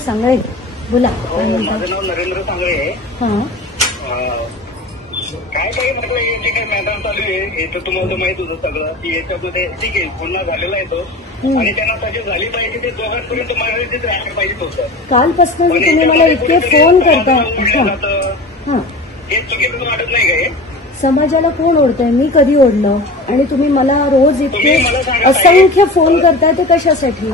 सांगळे बोला. माझं नाव नरेंद्र सांगळे आहे. काय काही म्हटलं याची काही मैदान चालू आहे हे तर तुम्हाला माहित होतं सगळं की याच्यामध्ये ठीक आहे गुन्हा झालेला आहे तो आणि त्यांना सजा झाली पाहिजे ते दोघांपर्यंत मर्यादित राहायला पाहिजे होतं. कालपासून तुम्ही मला इतके फोन करता हे चुकीचं वाटत नाही काय? समाजाला कोण ओढतंय? मी कधी ओढलं? आणि तुम्ही मला रोज इतके असंख्य फोन करताय ते कशासाठी?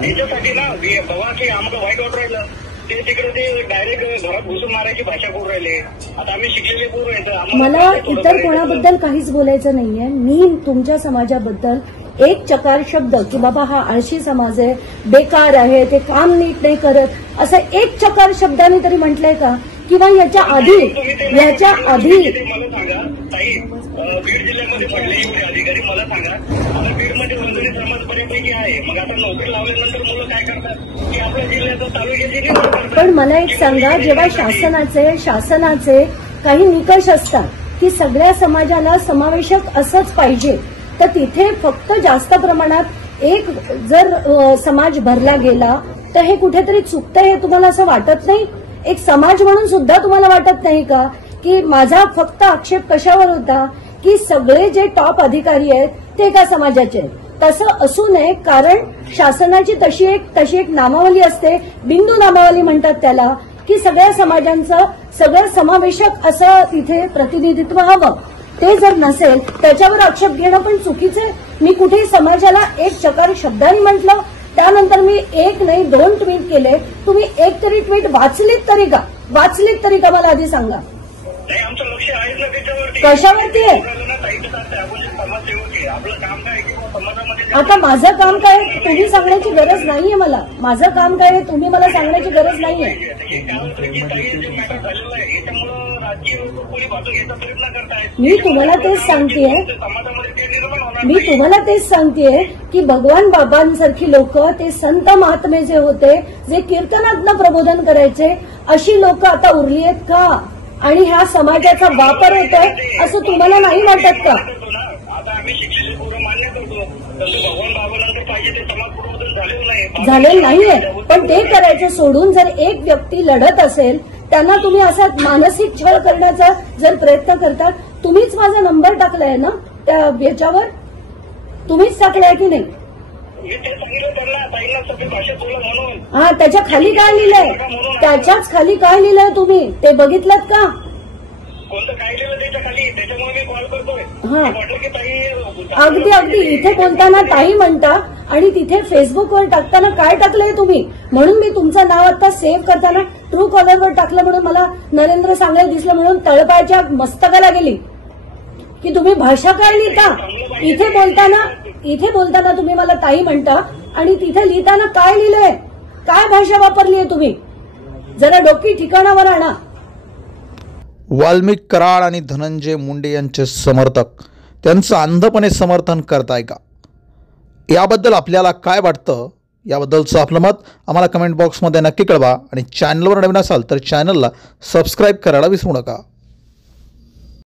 त्याच्यासाठी ना बाबा की आम्हाला वाईट वाटत राहिलं ते तिकडे ते डायरेक्ट घरात घुसून मारायची भाषा करून राहिले. आता आम्ही शिकलेले पोरं आहेत. मला इतर कोणाबद्दल काहीच बोलायचं नाहीये. मी तुमच्या समाजाबद्दल एक चकार शब्द की बाबा हा आळशी समाज आहे, बेकार आहे, ते काम नीट नाही करत, असं एक चकार शब्दाने तरी म्हटलंय का? किंवा याच्या आधी मला सांगा ताई, बीड जिल्ह्यामध्ये पडले एवढे अधिकारी मला सांगा. आता बीडमध्ये वंजनी समाज बऱ्यापैकी आहे. मग आता नोकरी लावल्यानंतर मुलं काय करतात की आपल्या जिल्ह्याचं तालुक्याची. पण मला एक सांगा, जेव्हा शासनाचे काही निकष असतात की सगळ्या समाजाला समावेशक असंच पाहिजे, तर तिथे फक्त जास्त प्रमाणात एक जर समाज भरला गेला तर हे कुठेतरी चुकतं. हे तुम्हाला असं वाटत नाही? एक समाज म्हणून सुद्धा तुम्हाला वाटत नाही का की माझा फक्त आक्षेप कशावर होता की सगळे जे टॉप अधिकारी आहेत ते एका समाजाचे आहेत? तसं असू नये, कारण शासनाची तशी एक नामावली असते, बिंदू नामावली म्हणतात त्याला, की सगळ्या समाजांचं सगळं समावेशक असं तिथे प्रतिनिधित्व हवं. ते जर नसेल त्याच्यावर आक्षेप घेणं पण चुकीचं आहे. मी कुठेही समाजाला एक चकार शब्दाने म्हटलं, त्यानंतर मी एक नाही 2 ट्विट केले. तुम्ही एक तरी ट्विट वाचलीत तरी का मला आधी सांगा. आमचं लक्ष आहे ना त्याच्यावरती. कशावरती आहे? आता माझं काम काय तुम्ही सांगण्याची गरज नाहीये मला. माझं काम काय आहे तुम्ही मला सांगण्याची गरज नाहीये. मी तुम्हाला तेच सांगतेय की भगवान बाबांसारखी लोक, ते संत महात्मे जे होते, जे कीर्तनातनं प्रबोधन करायचे, अशी लोक आता उरली आहेत का? आणि ह्या समाजाचा वापर होतोय असं तुम्हाला नाही वाटत का? झालेलं नाहीये, पण ते करायचं सोडून जर एक व्यक्ती लढत असेल, त्यांना तुम्ही असा मानसिक छळ करण्याचा जर प्रयत्न करतात. तुम्हीच माझा नंबर टाकलाय ना त्या याच्यावर, तुम्हीच टाकलाय की नाही? हा, त्याच्या खाली काय लिहिलंय? त्याच्याच खाली काय लिहिलंय तुम्ही ते बघितलं का? हा, अगदी इथे बोलताना ताई म्हणता आणि तिथे फेसबुकवर टाकताना काय टाकलंय तुम्ही? म्हणून मी तुमचं नाव आता सेव्ह करताना ट्रू कॉलरवर टाकलं म्हणून मला नरेंद्र सांगळे दिसलं म्हणून तळपायच्या मस्तकाला गेली की तुम्ही भाषा काय लिहिता. इथे बोलताना तुम्ही मला ताई म्हणता आणि तिथे लिहिताना काय लिहिलंय? काय भाषा वापरली आहे तुम्ही? जरा डोकी ठिकाणावर आणा. वाल्मिक कराड आणि धनंजय मुंडे यांचे समर्थक त्यांचं अंधपणे समर्थन करताय का? याबद्दल आपल्याला काय वाटतं? याबद्दलचं आपलं मत आम्हाला कमेंट बॉक्समध्ये नक्की कळवा आणि चॅनलवर नवीन असाल तर चॅनलला सबस्क्राईब करायला विसरू नका.